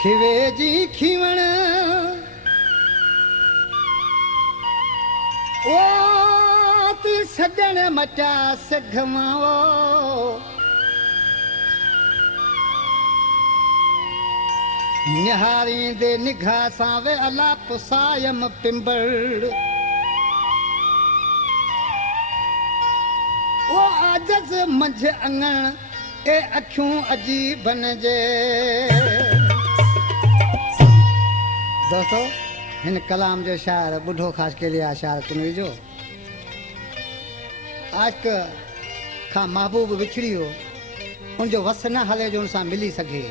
खिवे जी खिवण ओ ती सजण मचा सघमावो निहारी दे निगाह सां वे अला पुसायम पिंबड़ ओ आजस मंझ अंगण ए अखियूं अजीबन जे दोस्तों हिन कलाम जो शायर बुढ़ो खास के लिए शायर तुम जो आशिक खां महबूब विछड़ी हो उनजो वस न हले जो उनसां मिली सघे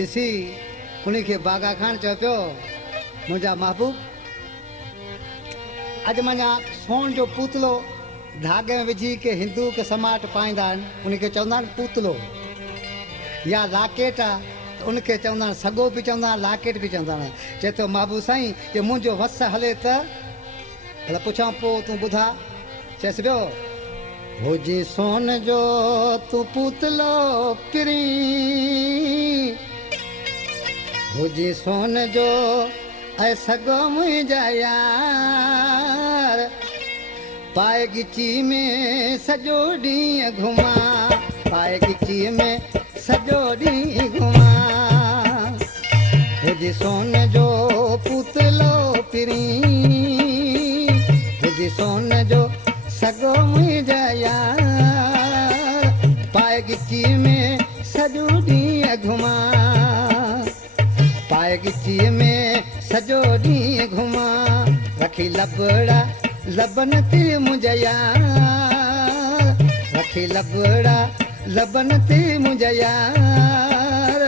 ॾिसी उनखे बागा खान चयो पियो मुंहिंजा महबूब अॼु मञा सोन जो पूतलो धागे में विझी के हिंदू के समाट पाईंदा आहिनि उनखे चवंदा आहिनि पूतलो या लाकेट आहे उनखे चवंदा आहिनि सॻो बि चवंदा आहिनि लाकेट बि चवंदा आहिनि चए थो महबूब साईं जे मुंहिंजो वस हले त भला पुछां पोइ तूं ॿुधा चएसि पियो हुजी सोन जो तूं पूतलो पिरी हुजी सोन जो ऐं सॻो मुंहिंजा यार पाए गिची में सॼो ॾींहुं घुमा पाए गिची में सॼो ॾींहुं घुमा हुजी सोन जो पूतलो पिरी हुजी सोन जो सॻो मुंहिंजा यार पाए गिची में सॼो ॾींहुं घुमा पाए गिची में सॼो ॾींहुं घुमा रखी लबड़ा लबन ते मुंहिंजा यार रखी लबड़ा लबन ते मुंहिंजा यार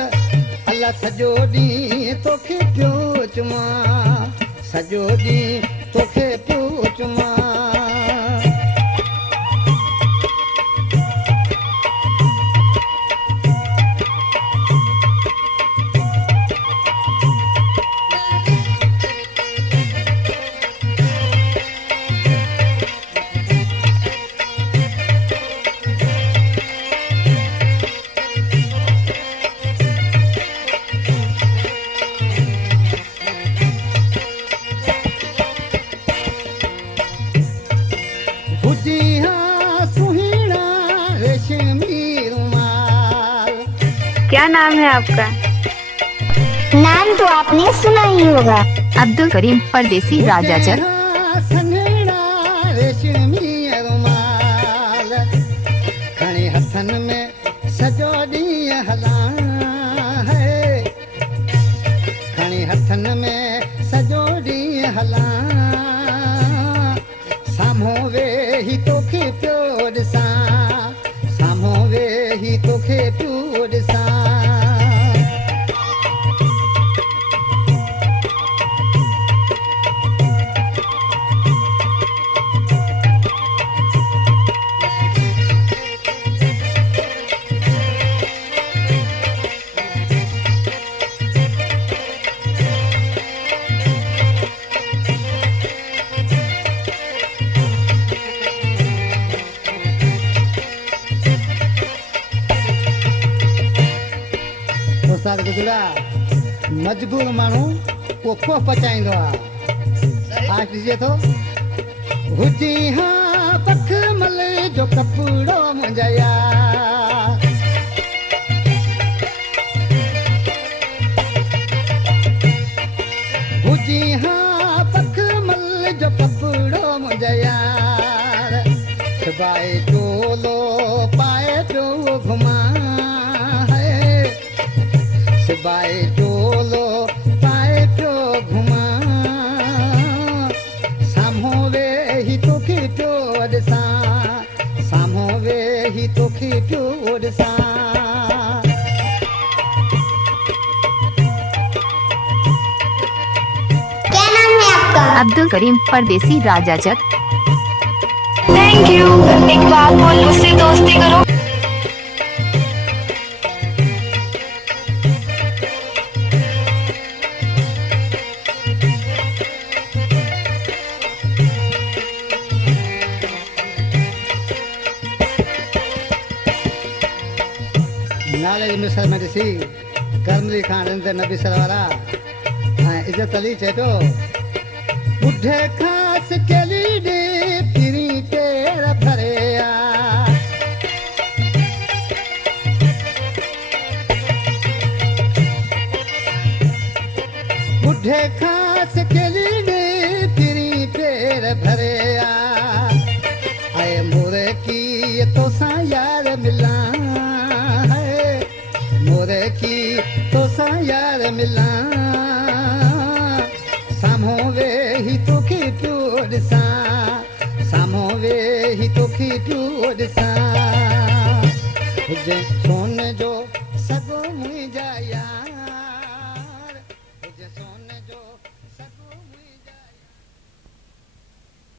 अल्लाह सॼो ॾींहुं तोखे पियो चुमा सॼो ॾींहुं तोखे पियो चुमा क्या नाम है आपका? नाम तो आपने सुना ही होगा। अब्दुल करीम परदेसी राजा चक। खणी हथन में सॼो ॾींहुं हला है खणी हथन में सॼो ॾींहुं हला साम्हूं वेही तोखे पियो ॾिसां साम्हूं वेही तोखे पियो ॾिसां मजबूर माण्हू उहो पोइ पचाईंदो आहे आश ॾिजे थो हुजी हा पख मल जो कपिड़ो मुंहिंजा यार हुजी हा पख मल जो कपिड़ो मुंहिंजा यार सिबाए चोलो पाए पियो घुमा सिबाए चोलो पाए पियो घुमा साम्हूं वेही तोखे पियो ॾिसां साम्हूं वेही तोखे पियो ॾिसां क्या नाम है आपका? अब्दुल करीम परदेसी राजा चक। Thank you. एक बात बोल मुझसे दोस्ती करो। कॉलेज मिसर में ॾिसी करमली खां रिंद नबी सर वारा ऐं इज़त अली चए पियो ॿुढे खां केली ॾे पिरी पेर भरिया ॿुढे खां केली ॾे पिरी पेर भरिया आए मोरे की तोसां यार मिलां मोरे की तोसां यार मिलां साम्हूं वेही तोखे पियो ॾिसां साम्हूं वेही तोखे पियो ॾिसां हुजे